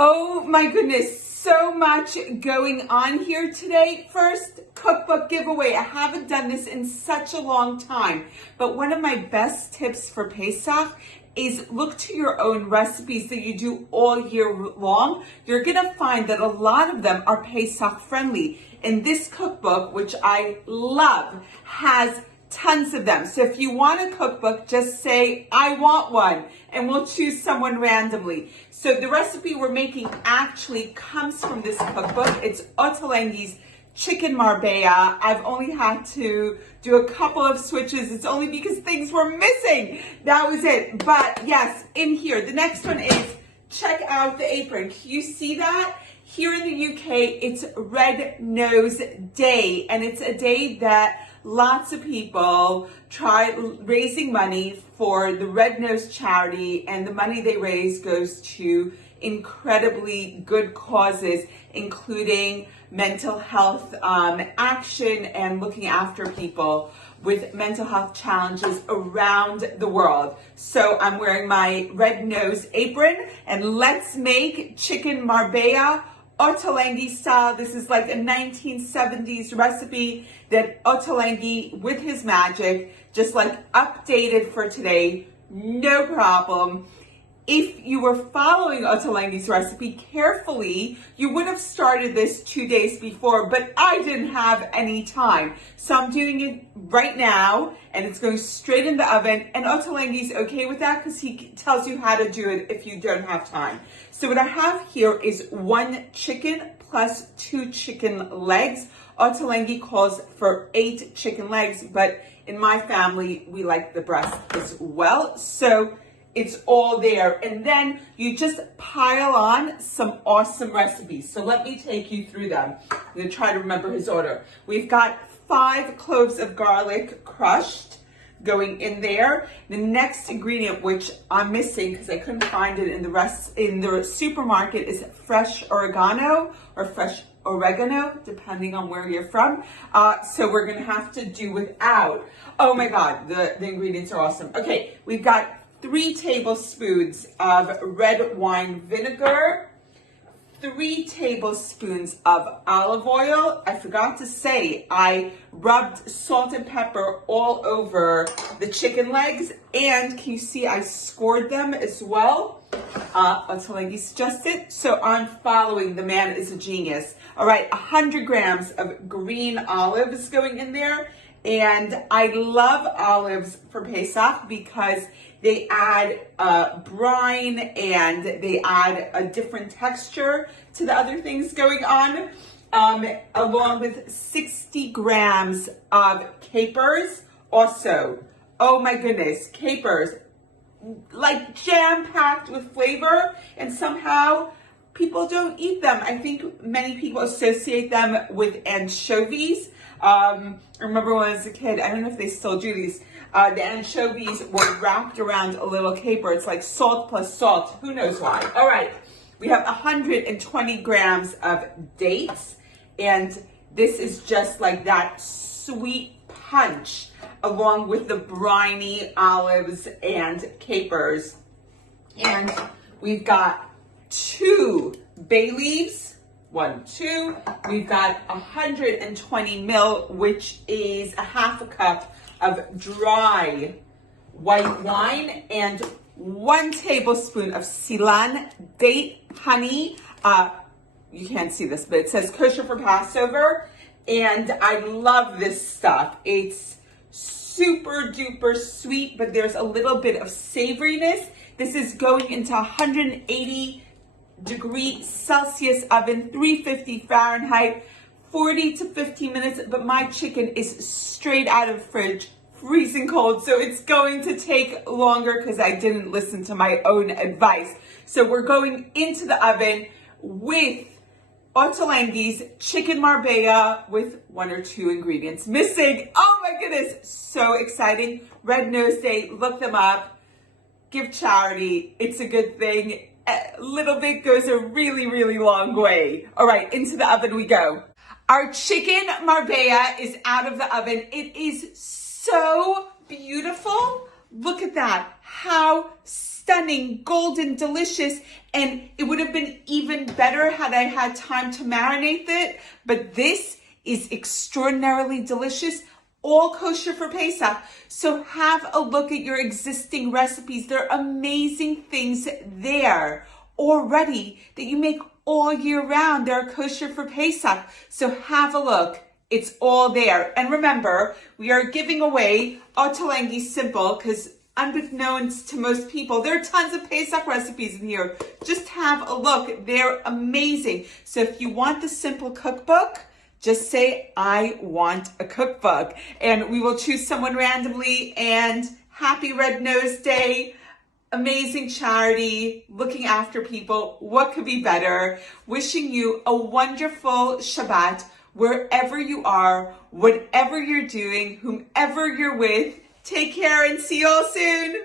Oh my goodness, so much going on here today. First, cookbook giveaway. I haven't done this in such a long time, but one of my best tips for Pesach is look to your own recipes that you do all year long. You're gonna find that a lot of them are Pesach friendly. And this cookbook, which I love, has tons of them. So if you want a cookbook, just say, I want one, and we'll choose someone randomly. So the recipe we're making actually comes from this cookbook. It's Ottolenghi's Chicken Marbella. I've only had to do a couple of switches. It's only because things were missing. That was it. But yes, in here, the next one is, check out the apron. Can you see that? Here in the UK, it's Red Nose Day, and it's a day that lots of people try raising money for the Red Nose charity, and the money they raise goes to incredibly good causes, including mental health action and looking after people with mental health challenges around the world. So I'm wearing my red nose apron, and let's make chicken marbella Ottolenghi style. This is like a 1970s recipe that Ottolenghi, with his magic, just like updated for today. No problem. If you were following Ottolenghi's recipe carefully, you would have started this 2 days before, but I didn't have any time. So I'm doing it right now, and it's going straight in the oven, and Ottolenghi's okay with that because he tells you how to do it if you don't have time. So what I have here is 1 chicken plus 2 chicken legs. Ottolenghi calls for 8 chicken legs, but in my family, we like the breast as well. So it's all there. And then you just pile on some awesome recipes. So let me take you through them. I'm gonna try to remember his order. We've got 5 cloves of garlic crushed going in there. The next ingredient, which I'm missing because I couldn't find it in the supermarket, is fresh oregano or fresh oregano, depending on where you're from. So we're gonna have to do without. Oh my God, the ingredients are awesome. Okay, we've got 3 tablespoons of red wine vinegar, 3 tablespoons of olive oil. I forgot to say, I rubbed salt and pepper all over the chicken legs, and can you see I scored them as well? Ottolenghi suggested, so I'm following. The man is a genius. All right, 100 grams of green olives going in there. And I love olives for Pesach because they add brine and they add a different texture to the other things going on, along with 60 grams of capers. Also, oh my goodness, capers, like jam-packed with flavor, and somehow people don't eat them. I think many people associate them with anchovies. I remember when I was a kid, I don't know if they still do these, the anchovies were wrapped around a little caper. It's like salt plus salt. Who knows why? All right. We have 120 grams of dates, and this is just like that sweet punch along with the briny olives and capers. And we've got 2 bay leaves. 1, 2. We've got 120 mil, which is a half a cup of dry white wine, and 1 tablespoon of Ceylon date honey. You can't see this, but it says kosher for Passover, and I love this stuff. It's super duper sweet, but there's a little bit of savoriness. This is going into 180 degree Celsius oven, 350 Fahrenheit, 40 to 50 minutes, but my chicken is straight out of fridge, freezing cold, so it's going to take longer because I didn't listen to my own advice. So we're going into the oven with Ottolenghi's Chicken Marbella with 1 or 2 ingredients missing. Oh my goodness, so exciting. Red Nose Day, look them up, give charity, it's a good thing. A little bit goes a really, really long way. All right, into the oven we go. Our chicken marbella is out of the oven. It is so beautiful. Look at that. How stunning. stunning, golden, delicious, and it would have been even better had I had time to marinate it, but this is extraordinarily delicious, all kosher for Pesach. So have a look at your existing recipes. There are amazing things there already that you make all year round. They're kosher for Pesach. So have a look. It's all there. And remember, we are giving away Ottolenghi Simple because unbeknownst to most people, there are tons of Pesach recipes in here. Just have a look. They're amazing. So if you want the simple cookbook, just say, I want a cookbook. And we will choose someone randomly. And happy Red Nose Day. Amazing charity, looking after people. What could be better? Wishing you a wonderful Shabbat wherever you are, whatever you're doing, whomever you're with. Take care and see you all soon.